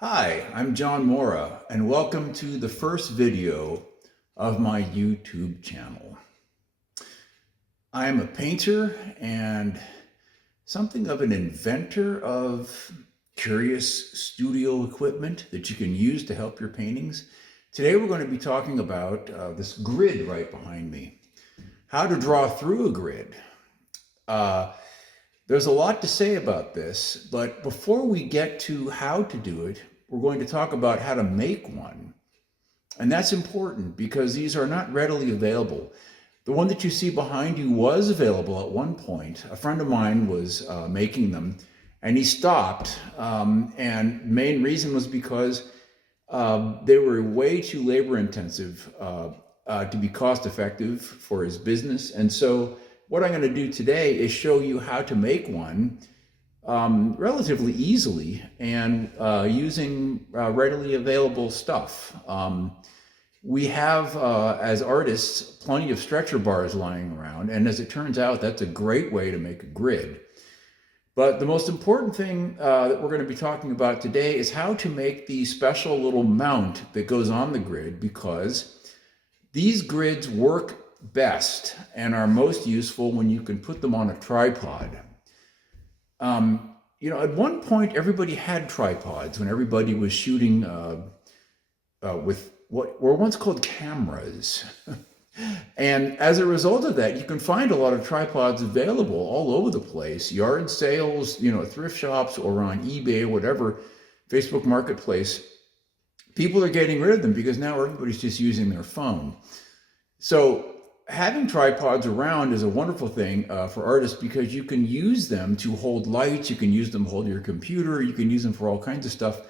Hi, I'm John Mora, and welcome to the first video of my YouTube channel. I am a painter and something of an inventor of curious studio equipment that you can use to help your paintings. Today we're going to be talking about this grid right behind me. How to draw through a grid. Uh, there's a lot to say about this, but before we get to how to do it, we're going to talk about how to make one. And that's important because these are not readily available. The one that you see behind you was available at one point. A friend of mine was making them and he stopped. And main reason was because they were way too labor intensive to be cost effective for his business. And so what I'm going to do today is show you how to make one relatively easily and using readily available stuff. We have, as artists, plenty of stretcher bars lying around, and as it turns out, that's a great way to make a grid. But the most important thing that we're going to be talking about today is how to make the special little mount that goes on the grid, because these grids work best and are most useful when you can put them on a tripod. At one point, everybody had tripods when everybody was shooting with what were once called cameras. And as a result of that, you can find a lot of tripods available all over the place, yard sales, thrift shops or on eBay or whatever, Facebook Marketplace. People are getting rid of them because now everybody's just using their phone. So having tripods around is a wonderful thing for artists because you can use them to hold lights, you can use them to hold your computer, you can use them for all kinds of stuff.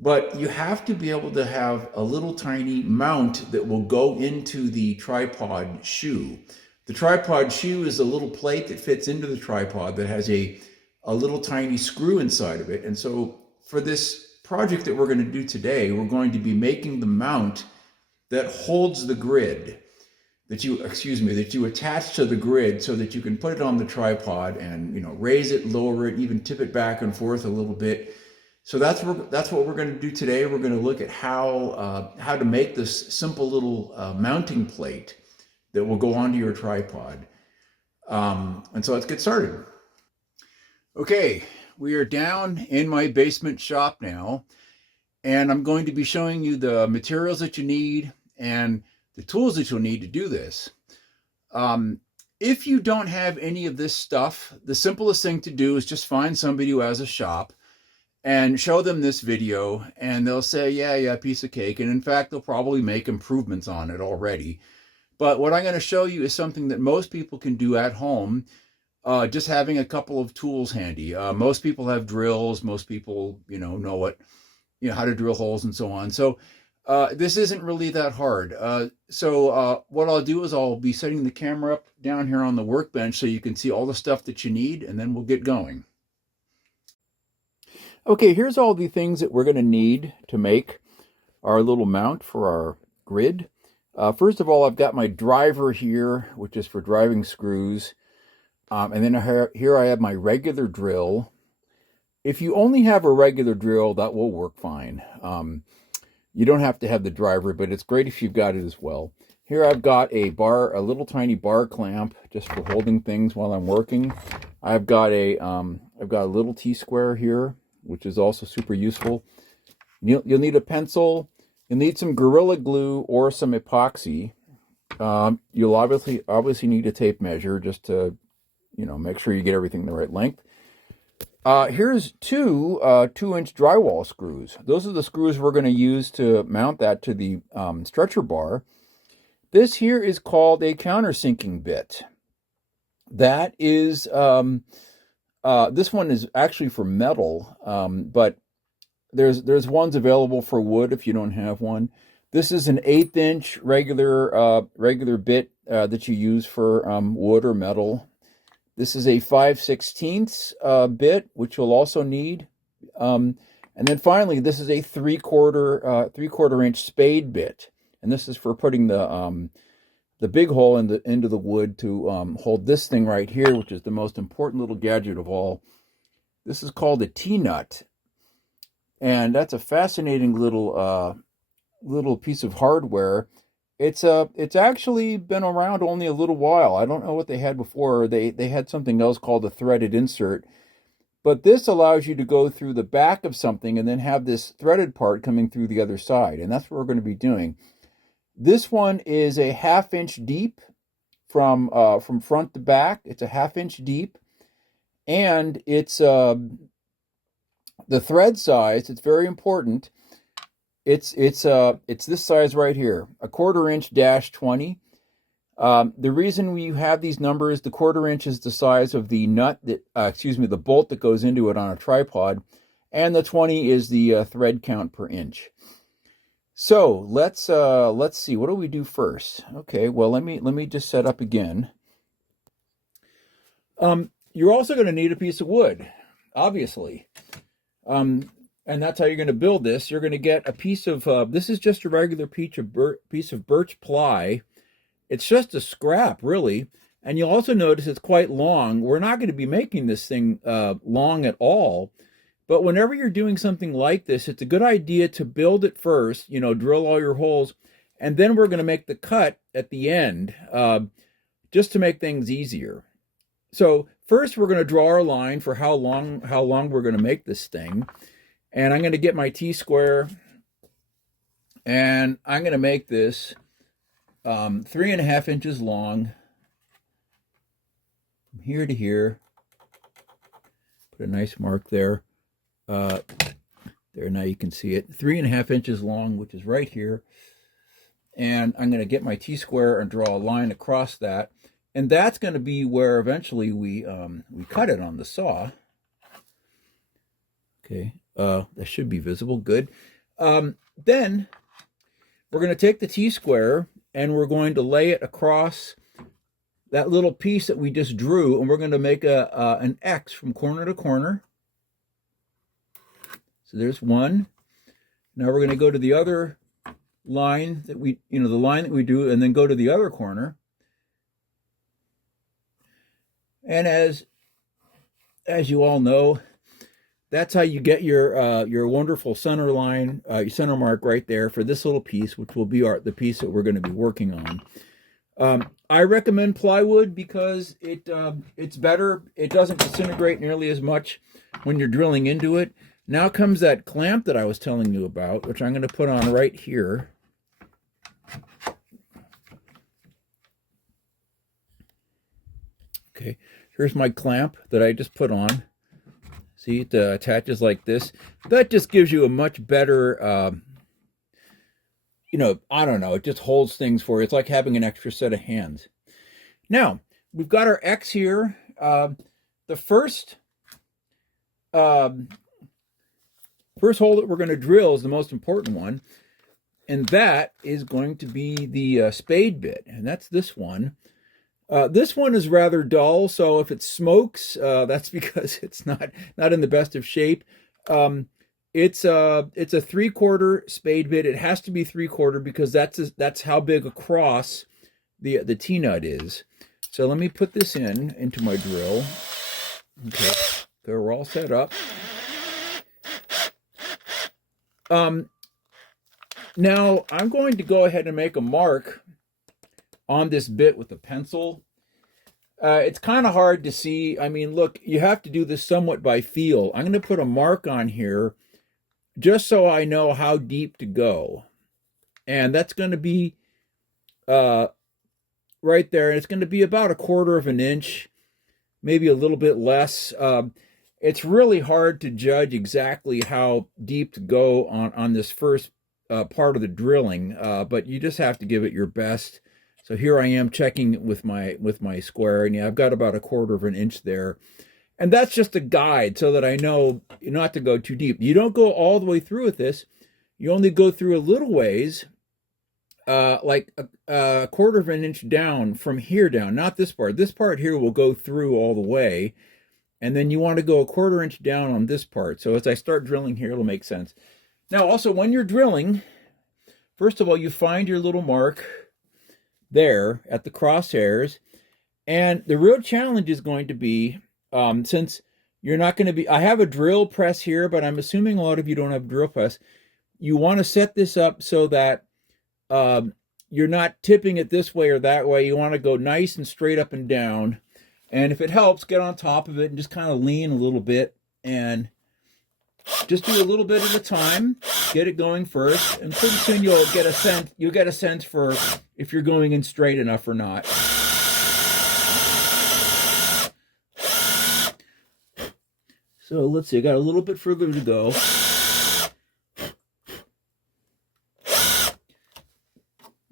But you have to be able to have a little tiny mount that will go into the tripod shoe. The tripod shoe is a little plate that fits into the tripod that has a little tiny screw inside of it. And so for this project that we're going to do today, we're going to be making the mount that holds the grid that you attach to the grid so that you can put it on the tripod and raise it, lower it, even tip it back and forth a little bit. So that's what we're going to do today. We're going to look at how to make this simple little mounting plate that will go onto your tripod. And so let's get started. Okay, we are down in my basement shop now, and I'm going to be showing you the materials that you need and the tools that you'll need to do this. If you don't have any of this stuff, the simplest thing to do is just find somebody who has a shop and show them this video, and they'll say, yeah, piece of cake. And in fact, they'll probably make improvements on it already. But what I'm going to show you is something that most people can do at home, just having a couple of tools handy. Most people have drills. Most people, know how to drill holes and so on. So this isn't really that hard. So what I'll do is I'll be setting the camera up down here on the workbench so you can see all the stuff that you need, and then we'll get going. Okay, here's all the things that we're going to need to make our little mount for our grid. First of all, I've got my driver here, which is for driving screws. And then here I have my regular drill. If you only have a regular drill, that will work fine. You don't have to have the driver, but it's great if you've got it as well. Here I've got a little tiny bar clamp just for holding things while I'm working. I've got a little T-square here, which is also super useful. You'll need a pencil. You'll need some Gorilla Glue or some epoxy. You'll obviously need a tape measure just to, make sure you get everything the right length. Here's two 2-inch drywall screws. Those are the screws we're going to use to mount that to the stretcher bar. This here is called a countersinking bit. That is, this one is actually for metal, but there's ones available for wood if you don't have one. This is an 1/8-inch regular bit that you use for wood or metal. This is a 5/16 bit, which you'll also need. And then finally, this is a 3/4 inch spade bit, and this is for putting the big hole into the wood to hold this thing right here, which is the most important little gadget of all. This is called a T-nut. And that's a fascinating little piece of hardware. It's actually been around only a little while. I don't know what they had before. They had something else called a threaded insert, but this allows you to go through the back of something and then have this threaded part coming through the other side, and that's what we're going to be doing. This one is a 1/2 inch deep from front to back. It's a 1/2 inch deep, and it's the thread size. It's very important. It's this size right here, a 1/4 inch -20. The reason we have these numbers, the 1/4 inch is the size of the nut that, the bolt that goes into it on a tripod, and the 20 is the thread count per inch. So let's see. What do we do first? Okay, well let me just set up again. You're also going to need a piece of wood, obviously. And that's how you're going to build this. You're going to get a piece of, this is just a regular piece of birch ply. It's just a scrap, really. And you'll also notice it's quite long. We're not going to be making this thing long at all. But whenever you're doing something like this, it's a good idea to build it first, drill all your holes. And then we're going to make the cut at the end, just to make things easier. So first we're going to draw our line for how long we're going to make this thing. And I'm going to get my T-square, and I'm going to make this 3.5 inches long from here to here. Put a nice mark there. There, now you can see it. 3.5 inches long, which is right here. And I'm going to get my T-square and draw a line across that. And that's going to be where eventually we cut it on the saw. Okay, that should be visible. Good. Then we're going to take the T-square and we're going to lay it across that little piece that we just drew, and we're going to make an X from corner to corner. So there's one. Now we're going to go to the other line that the line that we drew, and then go to the other corner. And as you all know, that's how you get your wonderful center line, your center mark right there for this little piece, which will be the piece that we're going to be working on. I recommend plywood because it's better. It doesn't disintegrate nearly as much when you're drilling into it. Now comes that clamp that I was telling you about, which I'm going to put on right here. Okay, here's my clamp that I just put on. See, it attaches like this. That just gives you a much better, I don't know, it just holds things for you. It's like having an extra set of hands. Now, we've got our X here. The first hole that we're going to drill is the most important one, and that is going to be the spade bit, and that's this one. This one is rather dull, so if it smokes, that's because it's not in the best of shape. It's a 3/4 spade bit. It has to be 3/4 because that's how big across the T-nut is. So let me put this into my drill. Okay, so we're all set up. Now I'm going to go ahead and make a mark on this bit with a pencil. It's kind of hard to see. I mean, look, you have to do this somewhat by feel. I'm going to put a mark on here just so I know how deep to go. And that's going to be right there. And it's going to be about 1/4 inch, maybe a little bit less. It's really hard to judge exactly how deep to go on this first part of the drilling, but you just have to give it your best. So here I am checking with my square, and yeah, I've got about 1/4 inch there. And that's just a guide so that I know not to go too deep. You don't go all the way through with this. You only go through a little ways, like a 1/4 inch down from here down, not this part. This part here will go through all the way. And then you want to go 1/4 inch down on this part. So as I start drilling here, it'll make sense. Now, also, when you're drilling, first of all, you find your little mark there at the crosshairs. And the real challenge is going to be, since you're not going to be, I have a drill press here, but I'm assuming a lot of you don't have drill press. You want to set this up so that you're not tipping it this way or that way. You want to go nice and straight up and down. And if it helps, get on top of it and just kind of lean a little bit and just do a little bit at a time. Get it going first, and pretty soon you'll get a sense for if you're going in straight enough or not. So let's see, I got a little bit further to go.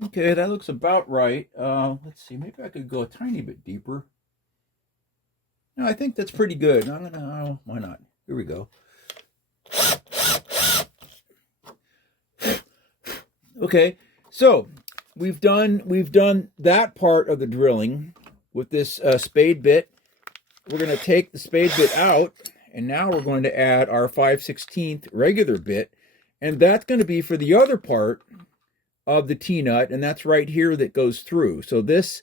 Okay, that looks about right. Let's see, maybe I could go a tiny bit deeper. No, I think that's pretty good. No, why not? Here we go. Okay, so we've done that part of the drilling with this spade bit. We're going to take the spade bit out, and now we're going to add our 5/16 regular bit, and that's going to be for the other part of the T-nut, and that's right here that goes through. So this,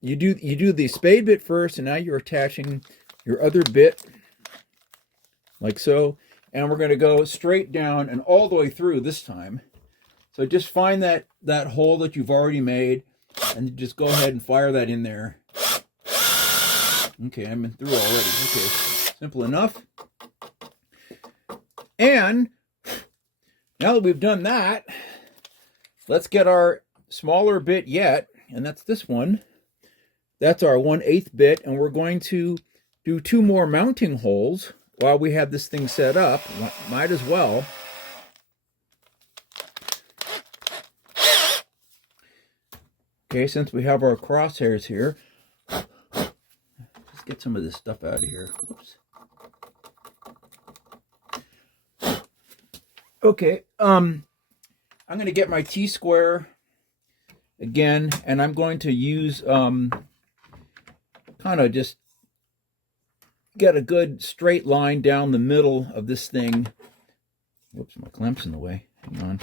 you do the spade bit first, and now you're attaching your other bit like so, and we're going to go straight down and all the way through this time. So just find that hole that you've already made, and just go ahead and fire that in there. Okay, I'm in through already. Okay, simple enough. And now that we've done that, let's get our smaller bit yet, and that's this one. That's our 1/8 bit, and we're going to do 2 more mounting holes while we have this thing set up. Might as well. Okay, since we have our crosshairs here, let's get some of this stuff out of here. Whoops. Okay, I'm going to get my T-square again, and I'm going to use kind of just get a good straight line down the middle of this thing. Whoops, my clamp's in the way. Hang on.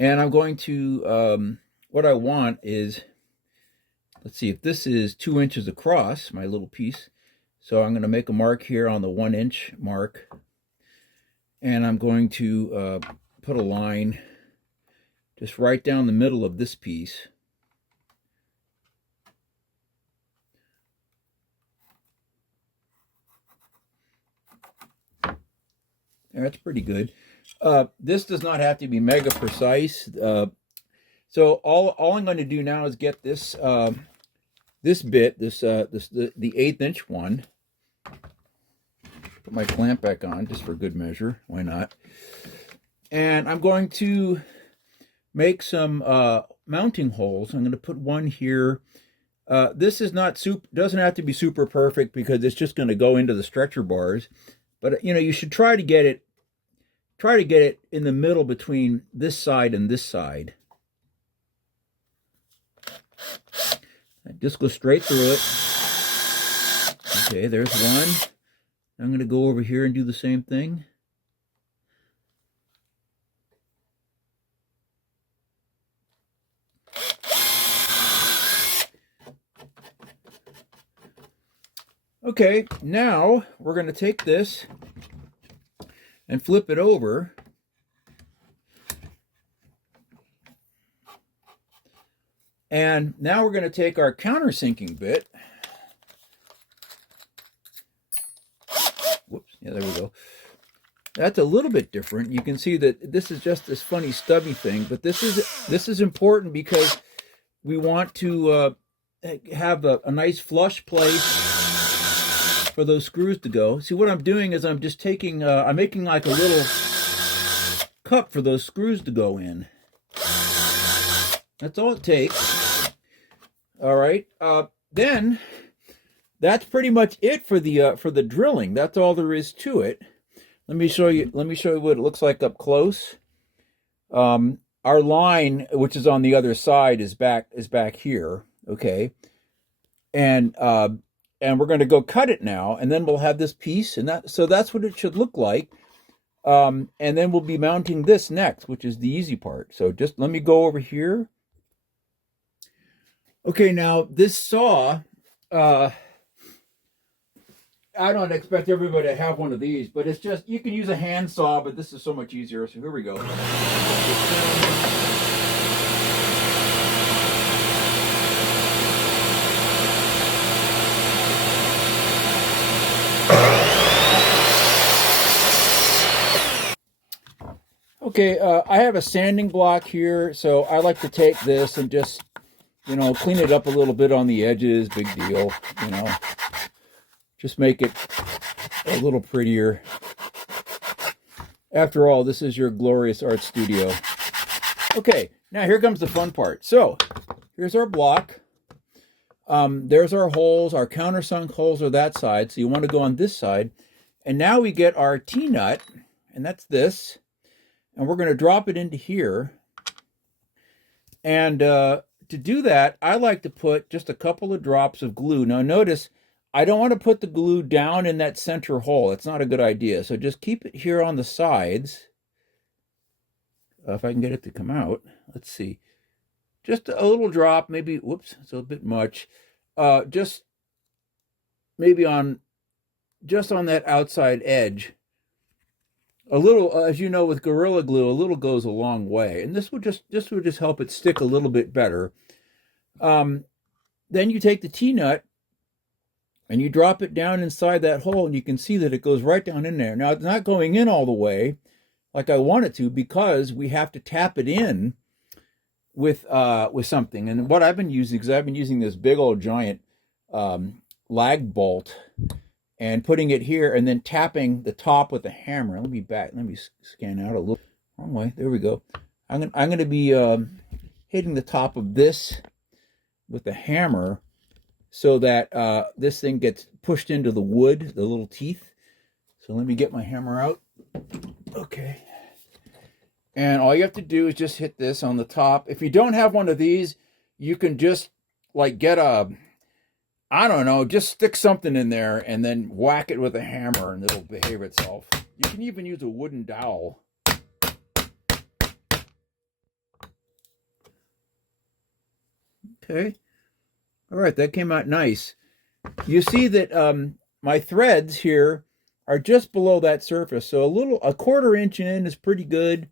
And I'm going to, what I want is, let's see, if this is 2 inches across, my little piece. So I'm going to make a mark here on the 1 inch mark. And I'm going to put a line just right down the middle of this piece. That's pretty good. This does not have to be mega precise. So all I'm going to do now is get this this bit, the 1/8 inch one. Put my clamp back on just for good measure. Why not? And I'm going to make some mounting holes. I'm going to put one here. This is not doesn't have to be super perfect because it's just going to go into the stretcher bars. But you should try to get it in the middle between this side and this side. Just go straight through it. Okay, there's one. I'm going to go over here and do the same thing. Okay, now we're going to take this and flip it over. And now we're going to take our countersinking bit. Whoops, yeah, there we go. That's a little bit different. You can see that this is just this funny stubby thing, but this is important because we want to have a nice flush place for those screws to go. See, what I'm doing is I'm just taking, I'm making like a little cup for those screws to go in. That's all it takes. All right. Then that's pretty much it for the drilling. That's all there is to it. Let me show you what it looks like up close. Our line, which is on the other side, is back here. Okay. And we're going to go cut it now, and then we'll have this piece, and that's what it should look like. And then we'll be mounting this next, which is the easy part. So just let me go over here. Okay, now this saw I don't expect everybody to have one of these, but it's just, you can use a hand saw, but this is so much easier. So here we go. Okay, I have a sanding block here, so I like to take this and just, clean it up a little bit on the edges. Big deal, just make it a little prettier. After all, this is your glorious art studio. Okay, now here comes the fun part. So here's our block. There's our holes. Our countersunk holes are that side, so you want to go on this side. And now we get our T-nut, and that's this. And we're going to drop it into here. And to do that, I like to put just a couple of drops of glue. Now notice, I don't want to put the glue down in that center hole. It's not a good idea. So just keep it here on the sides. If I can get it to come out. Let's see. Just a little drop, maybe, whoops, it's a bit much. Just maybe just on that outside edge. A little, as you know, with Gorilla Glue, a little goes a long way, and this would just help it stick a little bit better. Then you take the T-nut and you drop it down inside that hole, and you can see that it goes right down in there. Now it's not going in all the way like I want it to, because we have to tap it in with something. And what I've been using, because I've been using this big old giant lag bolt, and putting it here and then tapping the top with a hammer. Let me scan out a little. Wrong way. There we go. I'm going to be hitting the top of this with a hammer so that this thing gets pushed into the wood, the little teeth. So let me get my hammer out. Okay. And all you have to do is just hit this on the top. If you don't have one of these, you can just like get I don't know, just stick something in there and then whack it with a hammer and it'll behave itself. You can even use a wooden dowel. Okay. All right, that came out nice. You see that my threads here are just below that surface. So a quarter inch in is pretty good.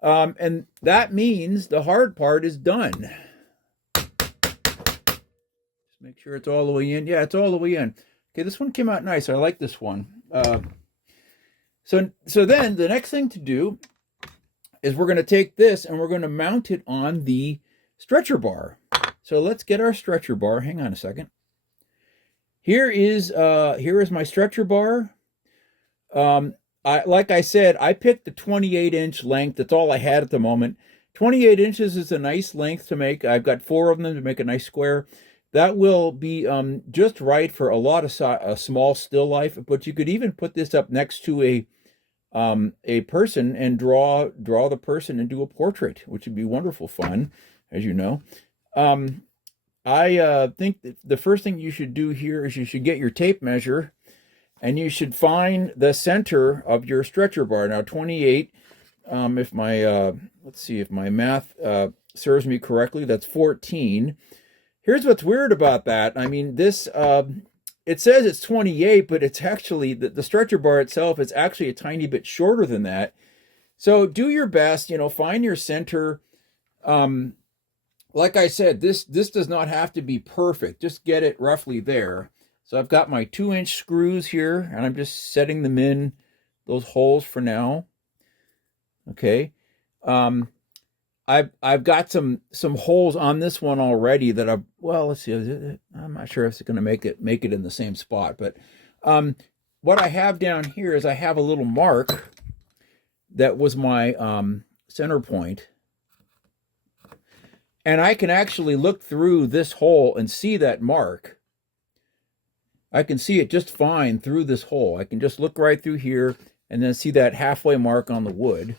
And that means the hard part is done. Make sure it's all the way in. Yeah, it's all the way in. Okay, this one came out nice. I like this one. So then the next thing to do is we're going to take this and we're going to mount it on the stretcher bar. So let's get our stretcher bar. Hang on a second. Here is my stretcher bar. Like I said, I picked the 28-inch length. That's all I had at the moment. 28 inches is a nice length to make. I've got 4 of them to make a nice square. That will be just right for a lot of small still life, but you could even put this up next to a person and draw the person and do a portrait, which would be wonderful fun, as you know. I think that the first thing you should do here is you should get your tape measure, and you should find the center of your stretcher bar. Now 28, if my let's see if my math serves me correctly, that's 14. Here's what's weird about that. I mean, this, it says it's 28, but it's actually, the stretcher bar itself is actually a tiny bit shorter than that. So do your best, find your center. Like I said, this does not have to be perfect. Just get it roughly there. So I've got my 2-inch screws here, and I'm just setting them in those holes for now. Okay. I've got some holes on this one already that let's see. I'm not sure if it's going to make it in the same spot, but what I have down here is I have a little mark that was my center point, and I can actually look through this hole and see that mark. I can see it just fine through this hole. I can just look right through here and then see that halfway mark on the wood.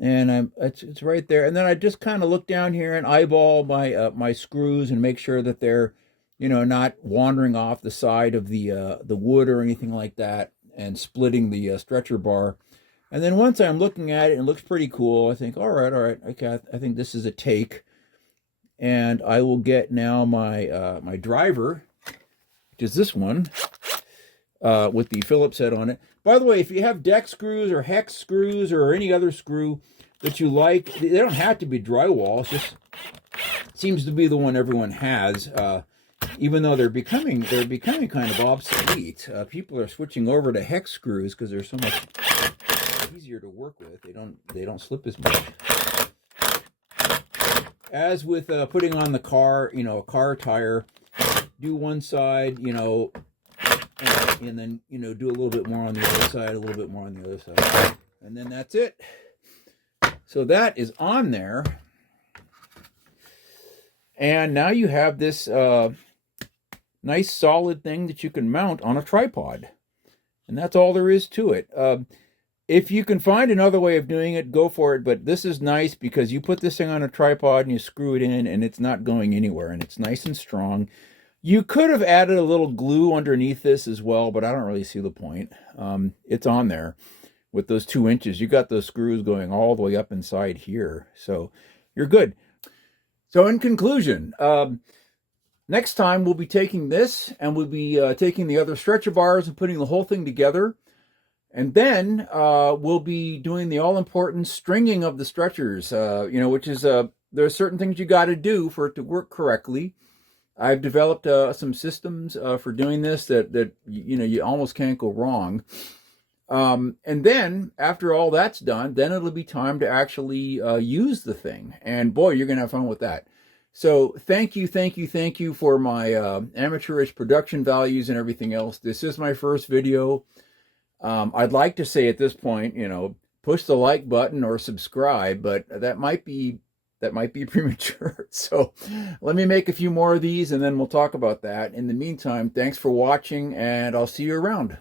And it's right there. And then I just kind of look down here and eyeball my screws and make sure that they're, not wandering off the side of the wood or anything like that, and splitting the stretcher bar. And then once I'm looking at it and it looks pretty cool, I think, all right, okay, I think this is a take. and I will get now my my driver, which is this one, with the Phillips head on it. By the way, if you have deck screws or hex screws or any other screw that you like, they don't have to be drywall. It just seems to be the one everyone has. Even though they're becoming kind of obsolete. People are switching over to hex screws because they're so much easier to work with. They don't slip as much. As with putting on the car, a car tire, do one side, and then do a little bit more on the other side, a little bit more on the other side, and then that's it. So that is on there, and now you have this nice solid thing that you can mount on a tripod, and that's all there is to it. If you can find another way of doing it, go for it, but this is nice because you put this thing on a tripod and you screw it in and it's not going anywhere, and it's nice and strong. You could have added a little glue underneath this as well, but I don't really see the point. It's on there with those 2 inches. You got those screws going all the way up inside here, so you're good. So in conclusion, next time we'll be taking this and we'll be taking the other stretcher bars and putting the whole thing together. And then we'll be doing the all-important stringing of the stretchers, which is, there are certain things you got to do for it to work correctly. I've developed some systems for doing this that you almost can't go wrong. And then after all that's done, then it'll be time to actually use the thing. And boy, you're going to have fun with that. So thank you for my amateurish production values and everything else. This is my first video. I'd like to say at this point, push the like button or subscribe, but that might be premature. So let me make a few more of these and then we'll talk about that. In the meantime, thanks for watching and I'll see you around.